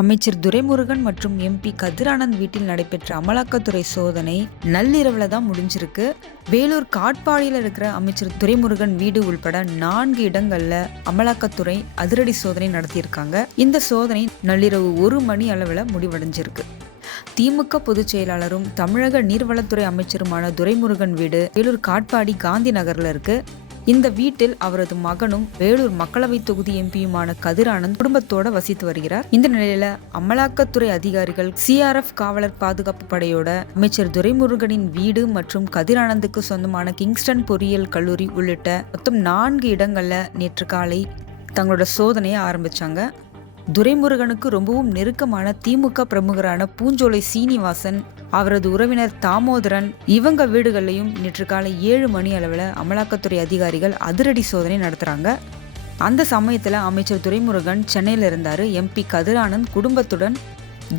அமைச்சர் துரைமுருகன் மற்றும் எம்பி கதிரானந்த் வீட்டில் நடைபெற்ற அமலாக்கத்துறை சோதனை நள்ளிரவில் தான் முடிஞ்சிருக்கு. வேலூர் காட்பாடியில் இருக்கிற அமைச்சர் துரைமுருகன் வீடு உள்பட நான்கு இடங்கள்ல அமலாக்கத்துறை அதிரடி சோதனை நடத்தியிருக்காங்க. இந்த சோதனை நள்ளிரவு ஒரு மணி அளவில் முடிவடைஞ்சிருக்கு. திமுக பொதுச் செயலாளரும் தமிழக நீர்வளத்துறை அமைச்சருமான துரைமுருகன் வீடு வேலூர் காட்பாடி காந்தி நகர்ல இருக்கு. இந்த வீட்டில் அவரது மகனும் வேலூர் மக்களவை தொகுதி எம்பியுமான கதிரானந்த் குடும்பத்தோட வசித்து வருகிறார். இந்த நிலையில அமலாக்கத்துறை அதிகாரிகள் சிஆர்எஃப் காவலர் பாதுகாப்பு படையோட அமைச்சர் துரைமுருகனின் வீடு மற்றும் கதிரானந்துக்கு சொந்தமான கிங்ஸ்டன் பொறியியல் கல்லூரி உள்ளிட்ட மொத்தம் நான்கு இடங்கள்ல நேற்று காலை தங்களோட சோதனையை ஆரம்பிச்சாங்க. துரைமுருகனுக்கு ரொம்பவும் நெருக்கமான திமுக பிரமுகரான பூஞ்சோலை சீனிவாசன் அவரது உறவினர் தாமோதரன் இவங்க வீடுகள்லையும் நேற்று காலை ஏழு மணி அளவில் அமலாக்கத்துறை அதிகாரிகள் அதிரடி சோதனை நடத்துகிறாங்க அந்த சமயத்தில் அமைச்சர் துரைமுருகன் சென்னையில் இருந்தார். எம்பி கதிரானந்த் குடும்பத்துடன்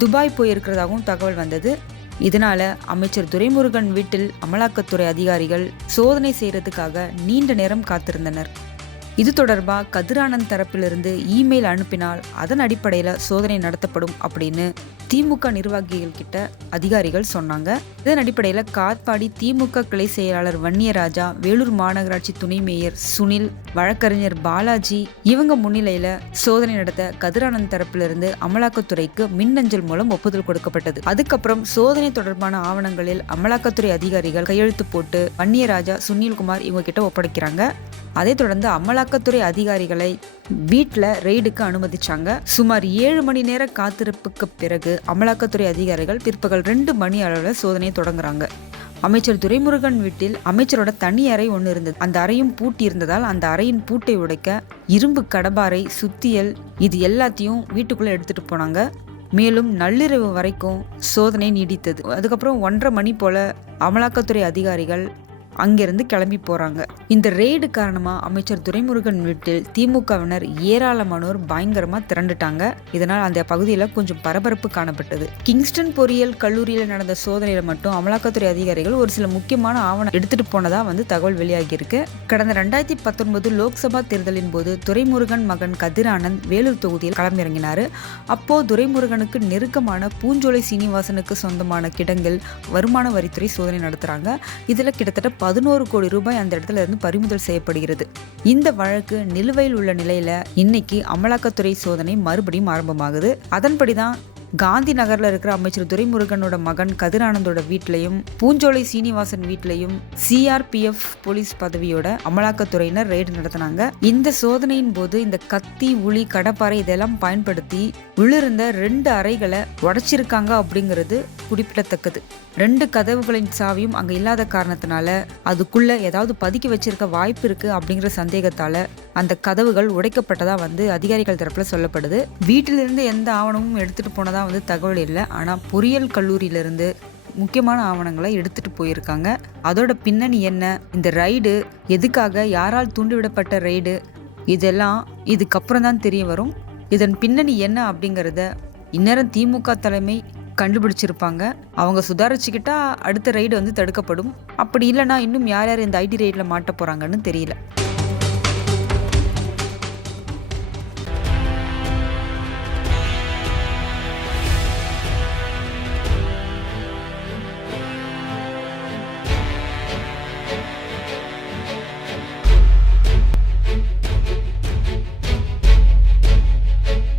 துபாய் போயிருக்கிறதாகவும் தகவல் வந்தது. இதனால அமைச்சர் துரைமுருகன் வீட்டில் அமலாக்கத்துறை அதிகாரிகள் சோதனை செய்யறதுக்காக நீண்ட நேரம் காத்திருந்தனர். இது தொடர்பாக கதிரானந்த் தரப்பிலிருந்து இமெயில் அனுப்பினால் அதன் அடிப்படையில் சோதனை நடத்தப்படும் அப்படின்னு திமுக நிர்வாகிகள் கிட்ட அதிகாரிகள் சொன்னாங்க. இதன் அடிப்படையில் காட்பாடி திமுக கிளை செயலாளர் வன்னியராஜா வேலூர் மாநகராட்சி துணை மேயர் சுனில் வழக்கறிஞர் பாலாஜி இவங்க முன்னிலையில சோதனை நடத்த கதிரானந்த் தரப்பிலிருந்து அமலாக்கத்துறைக்கு மின்னஞ்சல் மூலம் ஒப்புதல் கொடுக்கப்பட்டது. அதுக்கப்புறம் சோதனை தொடர்பான ஆவணங்களில் அமலாக்கத்துறை அதிகாரிகள் கையெழுத்து போட்டு வன்னியராஜா சுனில்குமார் இவங்க கிட்ட ஒப்படைக்கிறாங்க. அதைத் தொடர்ந்து அமலாக்கத்துறை அதிகாரிகளை வீட்டில் ரெய்டுக்கு அனுமதிச்சாங்க. சுமார் ஏழு மணி நேர காத்திருப்புக்கு பிறகு அமலாக்கத்துறை அதிகாரிகள் பிற்பகல் ரெண்டு மணி அளவில் சோதனையை தொடங்குறாங்க. அமைச்சர் துரைமுருகன் வீட்டில் அமைச்சரோட தனி அறை ஒன்று இருந்தது. அந்த அறையும் பூட்டி இருந்ததால் அந்த அறையின் பூட்டை உடைக்க இரும்பு கடபாரை சுத்தியல் இது எல்லாத்தையும் வீட்டுக்குள்ளே எடுத்துட்டு போனாங்க. மேலும் நள்ளிரவு வரைக்கும் சோதனை நீடித்தது. அதுக்கப்புறம் ஒன்றரை மணி போல அமலாக்கத்துறை அதிகாரிகள் அங்கிருந்து கிளம்பி போறாங்க. இந்த ரெய்டு காரணமா அமைச்சர் துரைமுருகன் வீட்டில் திமுகவினர் ஏராளமானோர் பயங்கரமா திரண்டுட்டாங்க. இதனால் அந்த பகுதியில் கொஞ்சம் பரபரப்பு காணப்பட்டது. கிங்ஸ்டன் பொறியியல் கல்லூரியில் நடந்த சோதனையில மட்டும் அமலாக்கத்துறை அதிகாரிகள் ஒரு சில முக்கியமான ஆவணம் எடுத்துட்டு போனதா வந்து தகவல் வெளியாகி இருக்கு கடந்த ரெண்டாயிரத்தி பத்தொன்பது லோக்சபா தேர்தலின் போது துரைமுருகன் மகன் கதிரானந்த் வேலூர் தொகுதியில் களமிறங்கினார். அப்போ துரைமுருகனுக்கு நெருக்கமான பூஞ்சோலை சீனிவாசனுக்கு சொந்தமான கிடங்கில் வருமான வரித்துறை சோதனை நடத்துறாங்க. இதுல கிட்டத்தட்ட பதினோரு கோடி ரூபாய் அந்த இடத்துல இருந்து பறிமுதல் செய்யப்படுகிறது. இந்த வழக்கு நிலுவையில் உள்ள நிலையில இன்னைக்கு அமலாக்கத்துறை சோதனை மறுபடியும் ஆரம்பமாகுது. அதன்படிதான் காந்தி நகர்ல இருக்கிற அமைச்சர் துரைமுருகனோட மகன் கதிரானந்தோட வீட்லயும் பூஞ்சோலை சீனிவாசன் வீட்லயும் சிஆர்பிஎஃப் போலீஸ் பதவியோட அமலாக்கத்துறையினர் ரெய்டு நடத்தினாங்க. இந்த சோதனையின் போது இந்த கத்தி உளி கடப்பாறை இதெல்லாம் பயன்படுத்தி உள்ளிருந்த ரெண்டு அறைகளை உடைச்சிருக்காங்க அப்படிங்கிறது குறிப்பிடத்தக்கது. ரெண்டு கதவுகளின் சாவியும் அங்க இல்லாத காரணத்தினால அதுக்குள்ள ஏதாவது பதுக்கி வச்சிருக்க வாய்ப்பு இருக்கு அப்படிங்கிற சந்தேகத்தால அந்த கதவுகள் உடைக்கப்பட்டதா வந்து அதிகாரிகள் தரப்புல சொல்லப்படுது. வீட்டிலிருந்து எந்த ஆவணமும் எடுத்துட்டு போனதா வந்து தகவல் இல்லை. ஆனா பொறியியல் கல்லூரியிலிருந்து முக்கியமான ஆவணங்களை எடுத்துட்டு போயிருக்காங்க. அதோட பின்னணி என்ன? இந்த ரைடு எதுக்காக? யாரால் தூண்டிவிடப்பட்ட ரைடு? இதெல்லாம் இதுக்கப்புறம் தான் தெரிய வரும். இதன் பின்னணி என்ன அப்படிங்கிறத இந்நேரம் திமுக தலைமை கண்டுபிடிச்சிருப்பாங்க. அவங்க சுதாரிச்சுக்கிட்டா அடுத்த ரைடு வந்து தடுக்கப்படும். அப்படி இல்லைனா இன்னும் யார் யார் இந்த ஐடி ரைடில் மாட்ட போகிறாங்கன்னு தெரியல.